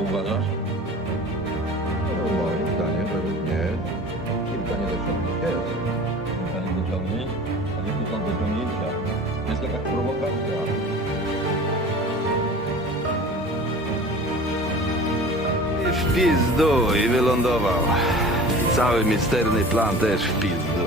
uważasz? No, moim zdaniem, według mnie, kilka niedociągnięć jest. Kilka niedociągnięć, a nie tylko dociągnięcia. To jest taka prowokacja. W pizdu i wylądował. Cały misterny plan też w pizdu.